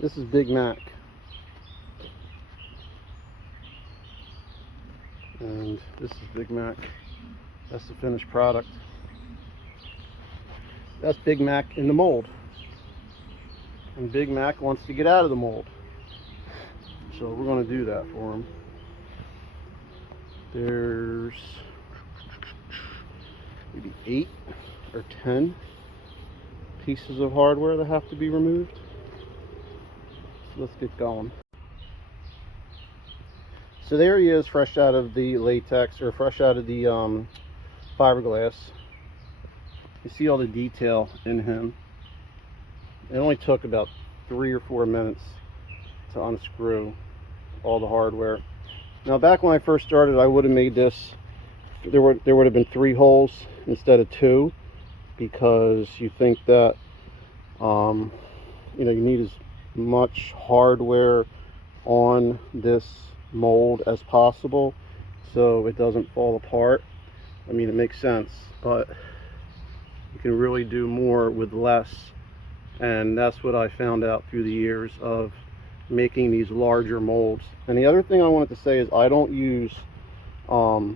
This is Big Mac. And this is Big Mac. That's the finished product. That's Big Mac in the mold. And Big Mac wants to get out of the mold. So we're going to do that for him. There's maybe 8 or 10 pieces of hardware that have to be removed. So let's get going. So there he is, fresh out of the latex, or fresh out of the fiberglass. You see all the detail in him. It only took about 3 or 4 minutes to unscrew all the hardware. Now back when I first started, I would have made this, there would have been 3 holes instead of 2, because you think that you need as much hardware on this mold as possible so it doesn't fall apart. I mean, it makes sense, but you can really do more with less, and that's what I found out through the years of making these larger molds. And the other thing I wanted to say is I don't use a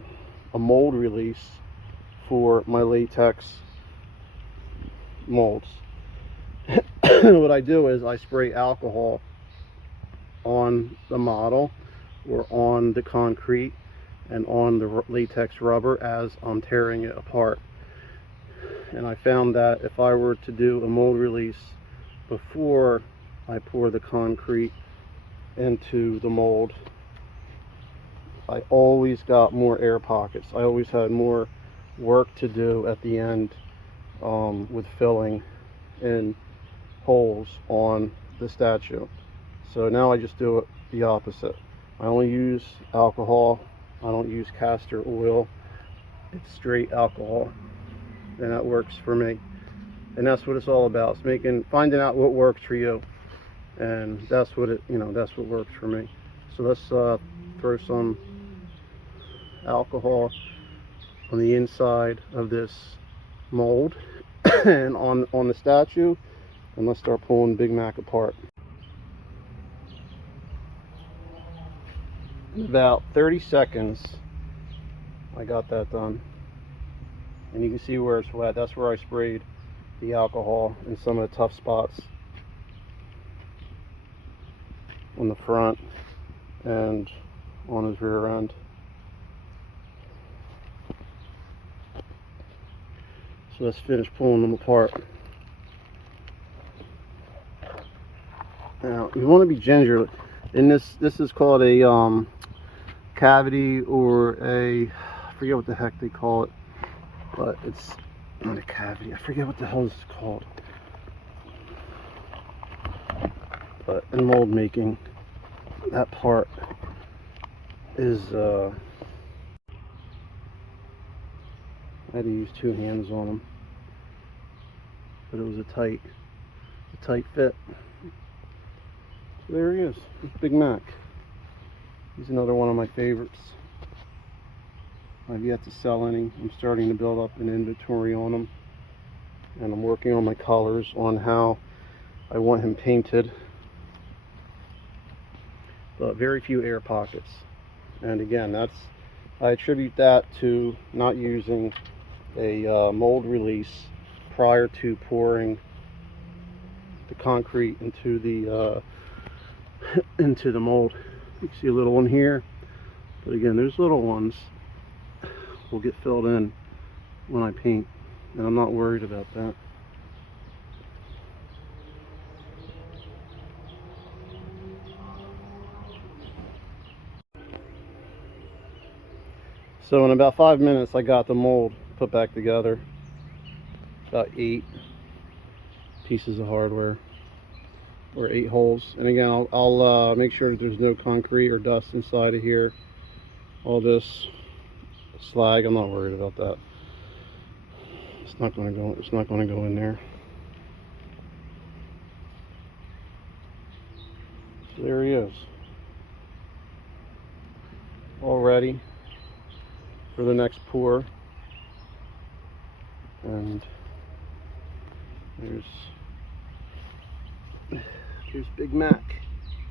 mold release for my latex molds. What I do is I spray alcohol on the model or on the concrete and on the latex rubber as I'm tearing it apart. And I found that if I were to do a mold release before I pour the concrete into the mold, I always got more air pockets. I always had more work to do at the end with filling in holes on the statue. So now I just do it the opposite. I only use alcohol. I don't use castor oil. It's straight alcohol, and that works for me. And that's what it's all about. It's finding out what works for you, and that's what that's what works for me. So let's throw some alcohol on the inside of this mold and on the statue, and let's start pulling Big Mac apart. In about 30 seconds I got that done, and you can see where it's wet. That's where I sprayed the alcohol in some of the tough spots on the front and on his rear end. So let's finish pulling them apart. Now you want to be gingerly. And this is called a cavity, or I forget what the heck they call it, but it's not a cavity. I forget what the hell this is called. But in mold making, that part is I had to use 2 hands on them, but it was a tight fit. So there he is, Big Mac. He's another one of my favorites. I've yet to sell any. I'm starting to build up an inventory on them, and I'm working on my colors on how I want him painted. But very few air pockets, and again, I attribute that to not using a mold release prior to pouring the concrete into the mold. You can see a little one here, but again, there's little ones will get filled in when I paint, and I'm not worried about that. So in about 5 minutes I got the mold put back together. About 8 pieces of hardware, or 8 holes. And again, I'll make sure that there's no concrete or dust inside of here. All this slag, I'm not worried about that. It's not going to go in there. So there he is, all ready for the next pour. And there's Here's Big Mac.